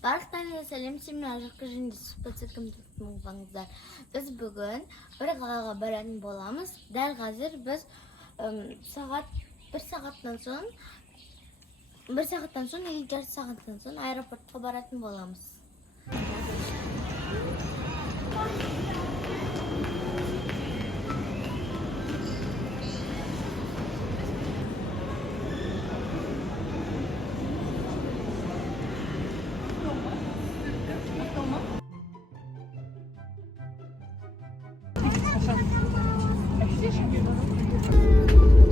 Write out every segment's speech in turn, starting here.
Барлықтарыңызға сәлем, мен Жұрқыжын сұхбатсыркім тұтмаңыздар. Біз бүгін бір қалаға баратын боламыз. Дәл қазір біз бір сағаттан соң, или жарты сағаттан соң аэропортқа баратын боламыз.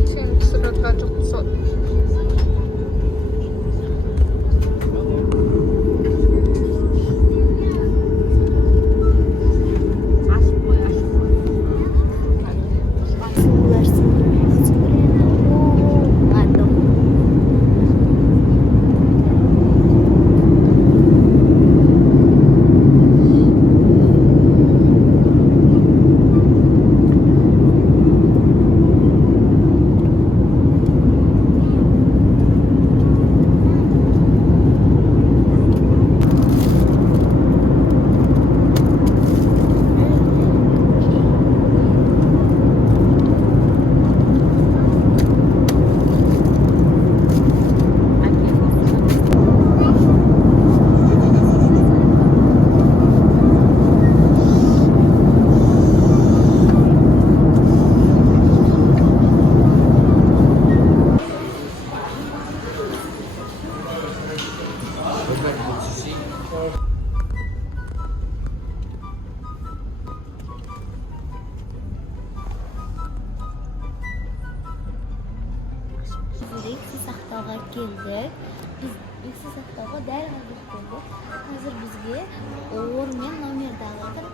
Şimdi sırada çok zor. Икси сақтауға келдік. Біз икси сақтауға дәл қазір келдік. Қазір бізге орынмен номерді алатыр.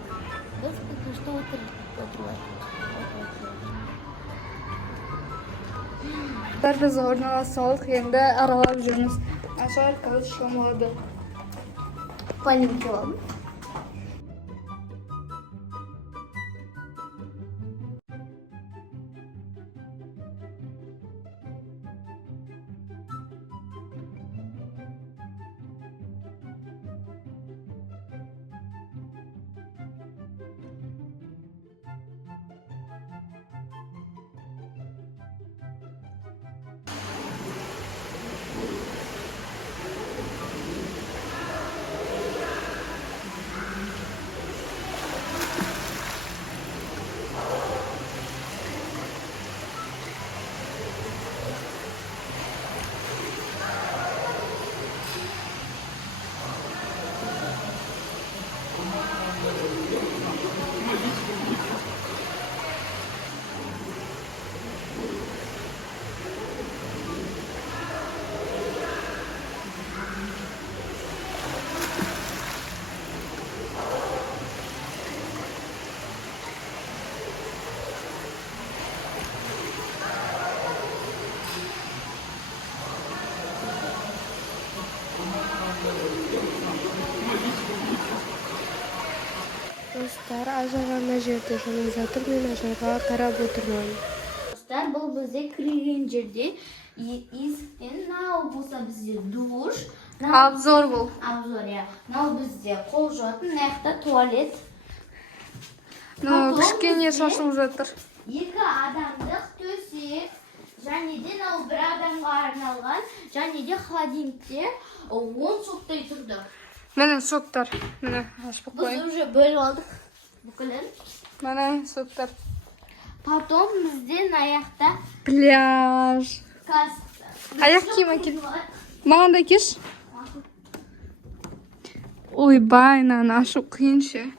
Біз почта отырылады. Biz ornala solduk, endi aralab жүрміз. Aşağı kalış şomladı. Паленки алып. Dostlar, ажарана жерде жүріп жатыр, мен ажарға қарап отырмын. Dostlar, бұл бізде кірген жерде есіктен нау болса бізде душ. Обзор бұл. Обзор, я. Нау бізде қол жуатын, нақта туалет. Кішкене шашылып жатыр. Екі адамдық төсек, және де нау бір адамға арналған, және де холодильникте 10 шоктай тұрды. Міне соктар. Міне ашып Біз қойын. уже бөліп алдық бүкілін. Міне соктар. Потом бізден аяқта Пляж. каста. Аяқ киім әкел. Маған да кеш. Ойбай, ашу қиын ше.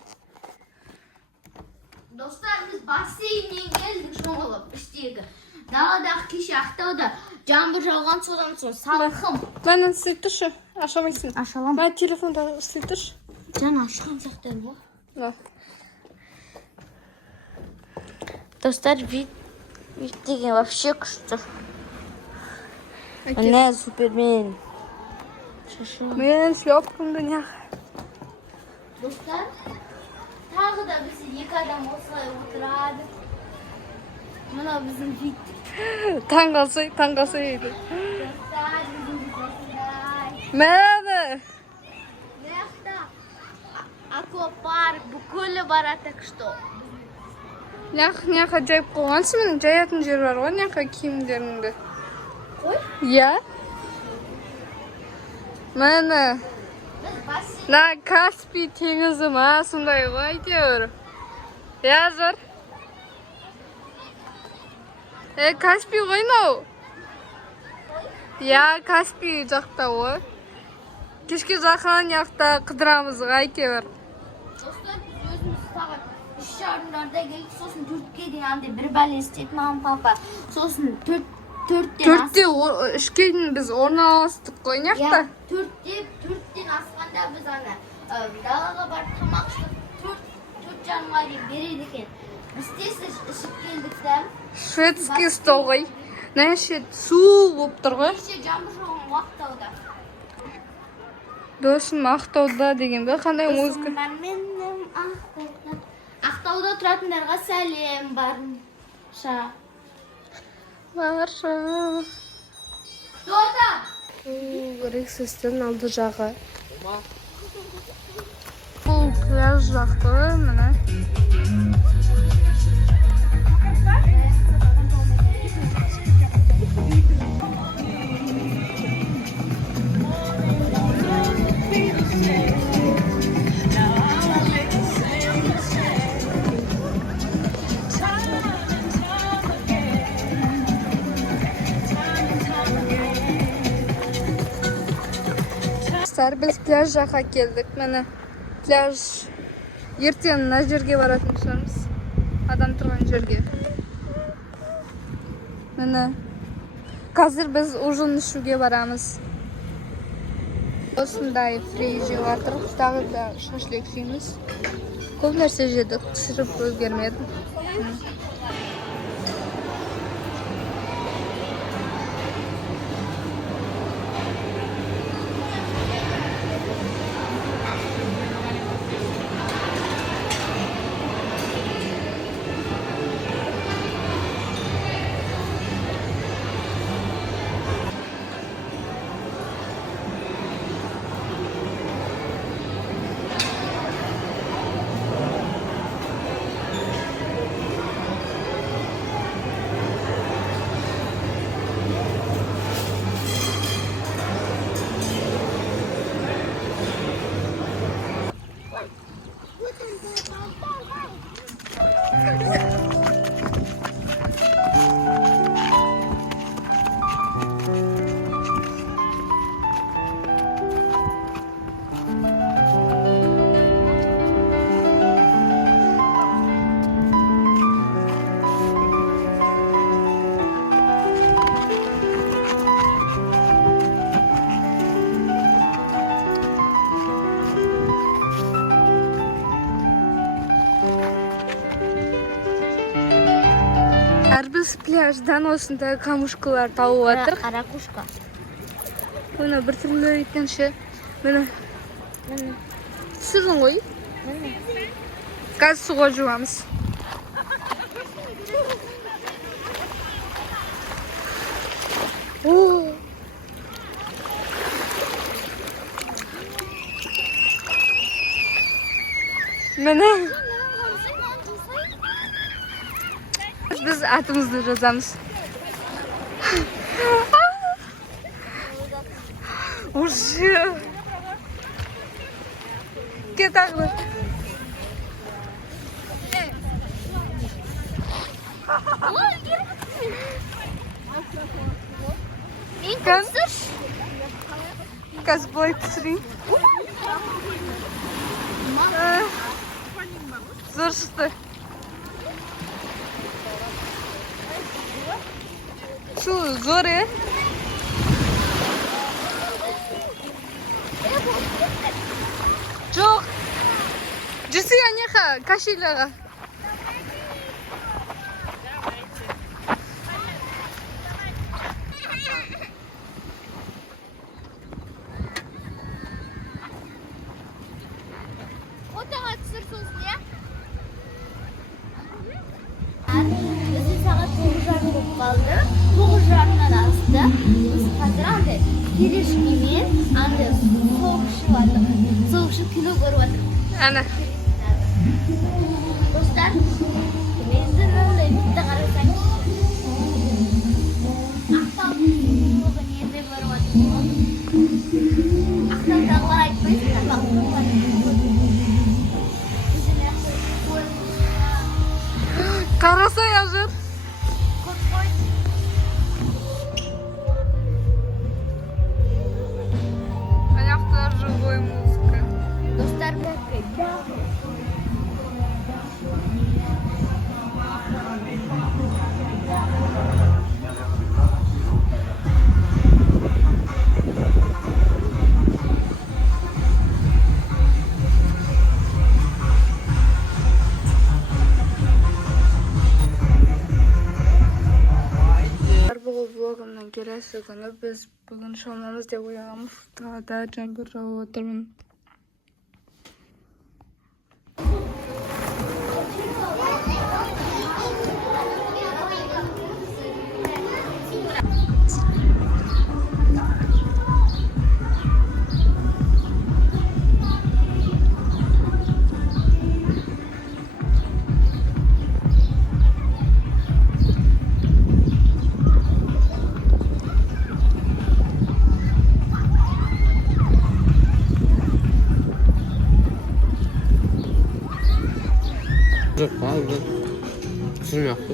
Достар, біз бассейннен келдік шомылып іштегі. Даладағы кеше Ақтауда жаңбыр жауған содан соң салқын. Мені істеп тұршы. Ашамайсың. Ашалам. Мен телефонда істеп тұршы. Жан ашқан сақтар бұл. Да. Достар, вид деген вообще күшті. Міне супермен. Мен съемкамды неғ. Достар, тағы да біз екі адам осылай отырады. Мына біздің вид. Таңғалсай еді. Достар, біздің вид осылай. Мәді. Не? баратак что? Няха жайып қойғансың, жаятын жер бар ғой, няха киімдеріңді. Қой? Иә? Мәні. На Каспий теңізі ма, сондай ғой, әйтеуір. Иә, жар? Каспий ғой мынау? Иә, Каспий жақта ғой. Кешке жақын яқта қыдырамызға әйтеуір. Достар, біз өзіміз сағат 3:30-да келдік, сосын 4-ке дейін андай бір бәле істеді мамам папа. Сосын 4-тен 3-ке дейін біз орналастық қой яқта. 4-тен асқанда біз ана далаға барып тамақ ішіп 4:30-ға дейін береді екен. Біз тез ішіп келдік та. Шведский стол ғой. Нәшет су болып тұр ғой. Кеше жаңбыр жауған Ақтауда. Досым Ақтауда деген бе? Қандай музыка? Менің Ақтауда. Ақтауда тұратындарға сәлем барынша. Барша. Дода! Рексестің алды жағы. Бұл пляж жақты, міне. Біз пляж жаққа келдік, міне пляж ертең мына жерге баратын шығармыз, адам тұрған жерге. Міне қазір біз ужин ішуге барамыз. Осындай фри жеп жатырмыз, тағы да шашлик жейміз. Көп нәрсе жедік, пісіріп үлгермедім. Біз пляждан осындай камушкалар тауып жатыр. Ракушка. Мына бір түрлі екенше. Міне. Сіздің ғой? Қазір суға жуамыз. Міне. Biz atımızı жазамыз. Уже. Кет ағылы. Қазір былай түсірейін. Зор шықты. Şu zor ya. Çok. Cüsi ya kaşıyla. Otağa түсірсіз не? Біздің сағат 9:30 болып қалды. 9:30-нан асты. Біз қазір андай пирожкимен андай соғып ішіп жатырмыз. Соғып ішіп кино көріп жатырмыз. Ana. Dostlar, televizyonda bitta qarasangiz. Aqtau bugün yerda boryapti. Aqtau dağlar aytmaysiz, baqtau. Qarasa yazır. Ayaklar живой музыка. Dostlar, bir Bu vlogumdan kelesi günü biz bugün şomlamız deb o'ylaganmiz. Dağda жаңбыр жауып отырмын. Yok abi. Kızım yoktu.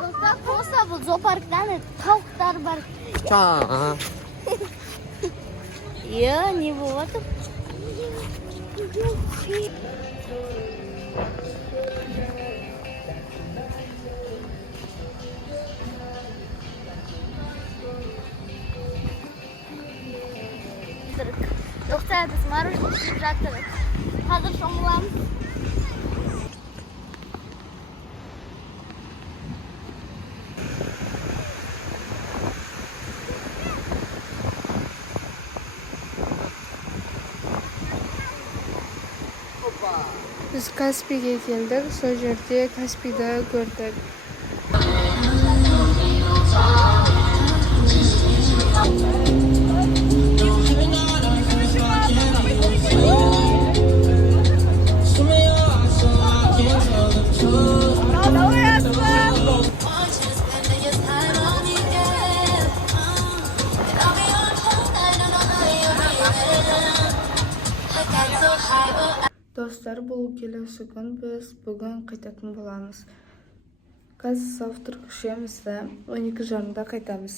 Dostlar, просто bu zooparkdan tavuklar var. Aa. Ya, ne bo'ladi? Dostlar, biz marujni yeb жатырмыз. Hozir shomilamiz. Biz Kaspiyga keldik. Shu yerda Kaspiyda ko'rdik. Dostlar, bu kelesi gün biz bugün qaytатын bo'lamiz. Biz завтра kuşamizda 12:30da qaytamiz.